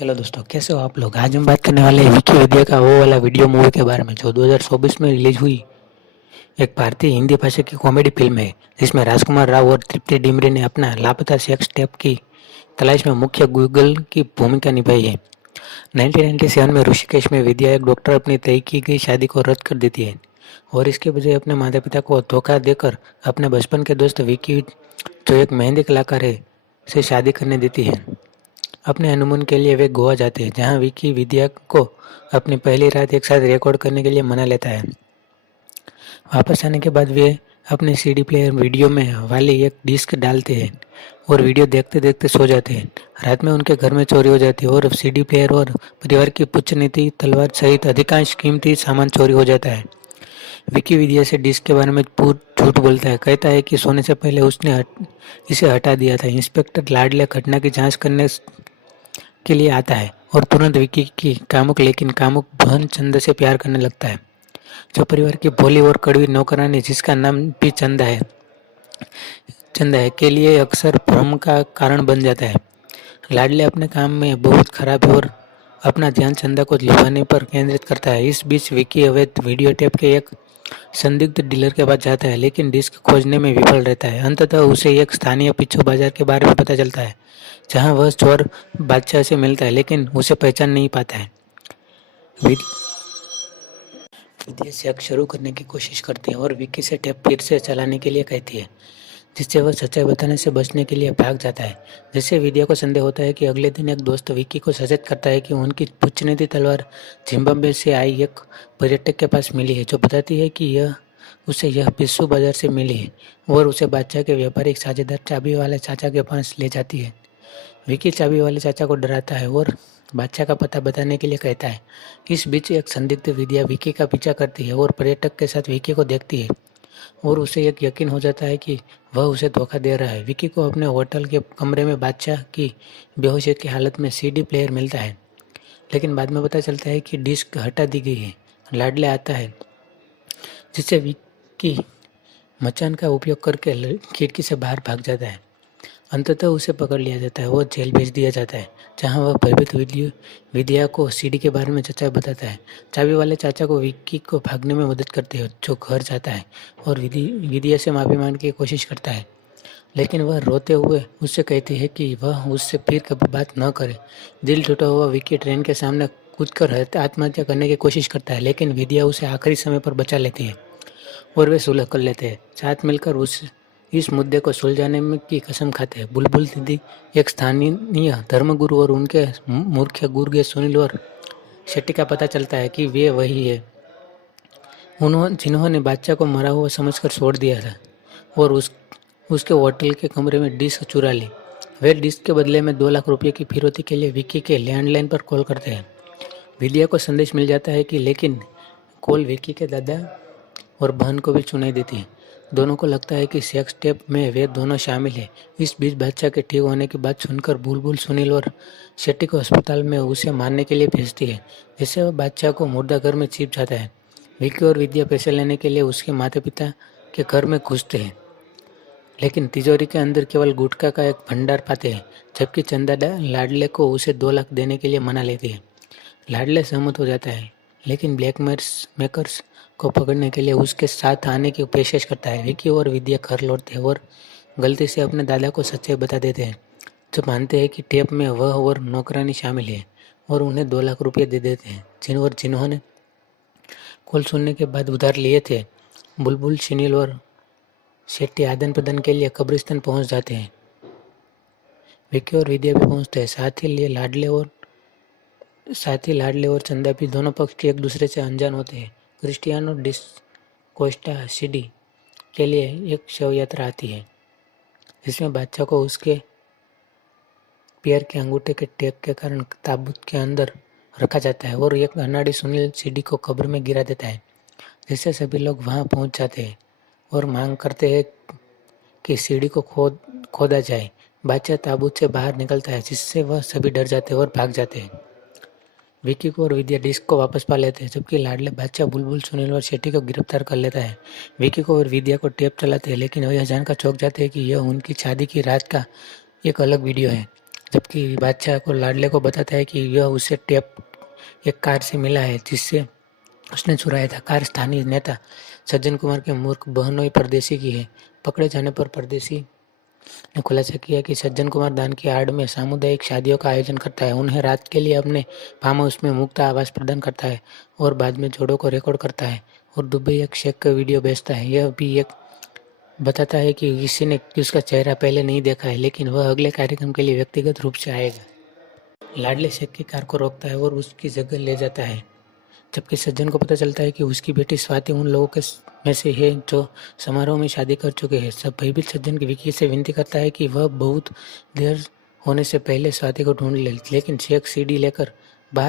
Hello दोस्तों, कैसे हो आप लोग। आज हम बात करने वाले हैं विकी विद्या का वो वाला वीडियो मूवी के बारे में जो 2024 में रिलीज हुई। एक भारतीय हिंदी भाषा की कॉमेडी फिल्म है जिसमें राजकुमार राव और तृप्ति डिमरी ने अपना लापता सेक्स टेप की तलाश में मुख्य गूगल की भूमिका निभाई है। 1997 में ऋषिकेश में विद्या एक डॉक्टर अपनी तय की गई शादी को रद्द कर देती है और इसके बजाय अपने माता पिता को धोखा देकर अपने बचपन के दोस्त विकी, जो एक मेहंदी कलाकार है, से शादी करने देती है। अपने हनीमून के लिए वे गोवा जाते हैं जहां विकी विद्या को अपनी पहली रात एक साथ रिकॉर्ड करने के लिए मना लेता है। वापस आने के बाद वे अपने सीडी प्लेयर वीडियो में वाली एक डिस्क डालते हैं और वीडियो देखते देखते सो जाते हैं। रात में उनके घर में चोरी हो जाती है और सीडी प्लेयर और परिवार की पुच्छ नीति तलवार सहित अधिकांश कीमती सामान चोरी हो जाता है। विकी विद्या से डिस्क के बारे में झूठ बोलता है, कहता है कि सोने से पहले उसने इसे हटा दिया था। इंस्पेक्टर लाडले घटना की जांच करने के लिए आता है और तुरंत विकी की कामुक लेकिन कामुक बहन चंदा से प्यार करने लगता है, जो परिवार की भोली और कड़वी नौकरानी, जिसका नाम भी चंदा है के लिए अक्सर भ्रम का कारण बन जाता है। लाडले अपने काम में बहुत खराब है और अपना ध्यान चंदा को लुभाने पर केंद्रित करता है। इस बीच विकी अवैध वीडियो टेप के एक संदिग्ध डीलर के पास जाता है लेकिन डिस्क खोजने में विफल रहता है। अंततः उसे एक स्थानीय पिच्छू बाजार के बारे में पता चलता है जहां वह चोर बादशाह से मिलता है लेकिन उसे पहचान नहीं पाता है। विद्या शक शुरू करने की कोशिश करती है और विक्की से टेप फिर से चलाने के लिए कहती है, जिससे वह सच्चाई बताने से बचने के लिए भाग जाता है। जिससे विद्या को संदेह होता है कि अगले दिन एक दोस्त विक्की को सचेत करता है कि उनकी पुच्छनेती तलवार जिम्बाब्वे से आई एक पर्यटक के पास मिली है, जो बताती है कि यह पिस्सू बाजार से मिली है और उसे बादशाह के व्यापारिक साझेदार चाबी वाले चाचा के पास ले जाती है। विकी चाबी वाले चाचा को डराता है और बादशाह का पता बताने के लिए कहता है। इस बीच एक संदिग्ध विद्या विकी का पीछा करती है और पर्यटक के साथ विकी को देखती है और उसे एक यकीन हो जाता है कि वह उसे धोखा दे रहा है। विकी को अपने होटल के कमरे में बादशाह की बेहोशी की हालत में सीडी प्लेयर मिलता है, लेकिन बाद में पता चलता है कि डिस्क हटा दी गई है। लाडले आता है जिससे विकी मचान का उपयोग करके खिड़की से बाहर भाग जाता है। अंततः उसे पकड़ लिया जाता है और जेल भेज दिया जाता है, जहां वह भयभीत विद्या को सीडी के बारे में सच्चाई बताता है। चाबी वाले चाचा को विक्की को भागने में मदद करते हैं, जो घर जाता है और विद्या से माफी मांगने की कोशिश करता है, लेकिन वह रोते हुए उससे कहती है कि वह उससे फिर कभी बात न करे। दिल टूटा हुआ विक्की ट्रेन के सामने कूदकर आत्महत्या करने की कोशिश करता है, लेकिन विद्या उसे आखिरी समय पर बचा लेती है और वे सुलह कर लेते हैं। साथ मिलकर इस मुद्दे को सुलझाने में की कसम खाते हैं। बुलबुल दीदी एक स्थानीय धर्मगुरु और उनके मूर्ख गुर्गे सुनील और शेट्टी का पता चलता है कि वे वही है जिन्होंने बादशाह को मरा हुआ समझकर छोड़ दिया था और उसके होटल के कमरे में डिस्क चुरा ली। वे डिस्क के बदले में 2 लाख रुपये की फिरौती के लिए विक्की के लैंडलाइन पर कॉल करते हैं। विद्या को संदेश मिल जाता है कि लेकिन कॉल विक्की के दादा और बहन को भी सुनाई देती है। दोनों को लगता है कि सेक्स टेप में वे दोनों शामिल हैं। इस बीच बादशाह के ठीक होने की बात सुनकर बुलबुल सुनील और शेट्टी को अस्पताल में उसे मारने के लिए भेजती है, जिससे वह बादशाह को मुर्दाघर में छिप जाता है। विक्की और विद्या पैसे लेने के लिए उसके माता पिता के घर में घुसते हैं, लेकिन तिजोरी के अंदर केवल गुटखा का एक भंडार पाते हैं, जबकि चंदा लाडले को उसे 2 लाख देने के लिए मना लेती है। लाडले सहमत हो जाता है, लेकिन ब्लैक मेकर्स को पकड़ने के लिए उसके साथ आने की पेशकश करता है। विकी और विद्या घर लौटते हैं और गलती से अपने दादा को सच्चाई बता देते हैं, जो मानते हैं कि टेप में वह और नौकरानी शामिल है और उन्हें 2 लाख रुपये दे देते हैं, जिन्होंने कॉल सुनने के बाद उधार लिए थे। बुलबुल सुनील और शेट्टी आदान प्रदान के लिए कब्रिस्तान पहुंच जाते हैं। विकी और विद्या भी पहुंचते हैं, साथ ही लाडले और चंदा भी दोनों पक्ष एक दूसरे से अनजान होते हैं। क्रिस्टियानो कोस्टा सीडी के लिए एक शव यात्रा आती है, जिसमें बादशाह को उसके पैर के अंगूठे के टेप के कारण ताबूत के अंदर रखा जाता है और एक अनाड़ी सुनील सीडी को कब्र में गिरा देता है, जिससे सभी लोग वहां पहुंच जाते हैं और मांग करते हैं कि सीडी को खोदा जाए। बादशाह ताबूत से बाहर निकलता है, जिससे वह सभी डर जाते हैं और भाग जाते हैं। विकी को और विद्या डिस्क को वापस पा लेते हैं, जबकि लाडले बादशाह बुलबुल सुनील और शेट्टी को गिरफ्तार कर लेता है। विकी को और विद्या को टेप चलाते हैं, लेकिन वह जानकर चौंक जाते हैं कि यह उनकी शादी की रात का एक अलग वीडियो है। जबकि बादशाह को लाडले को बताता है कि यह उसे टेप एक कार से मिला है जिससे उसने चुराया था। कार स्थानीय नेता सज्जन कुमार के मूर्ख बहनोई परदेसी की है। पकड़े जाने पर परदेसी ने खुलासा किया कि सज्जन कुमार दान की आड़ में सामुदायिक शादियों का आयोजन करता है, उन्हें रात के लिए अपने फार्म हाउस में मुफ्त आवास प्रदान करता है और बाद में जोड़ों को रिकॉर्ड करता है और दुबई एक शेख का वीडियो भेजता है। यह भी एक बताता है कि किसी ने उसका चेहरा पहले नहीं देखा है, लेकिन वह अगले कार्यक्रम के लिए व्यक्तिगत रूप से आएगा। लाडले शेख की कार को रोकता है और उसकी जगह ले जाता है, जबकि सज्जन को पता चलता है कि उसकी बेटी स्वाति उन लोगों के में से है जो समारोह में शादी कर चुके हैं। सब भयभीत सज्जन की विक्की से विनती करता है कि वह बहुत देर होने से पहले स्वाति को ढूंढ ले, लेकिन शेख सीढ़ी लेकर बाहर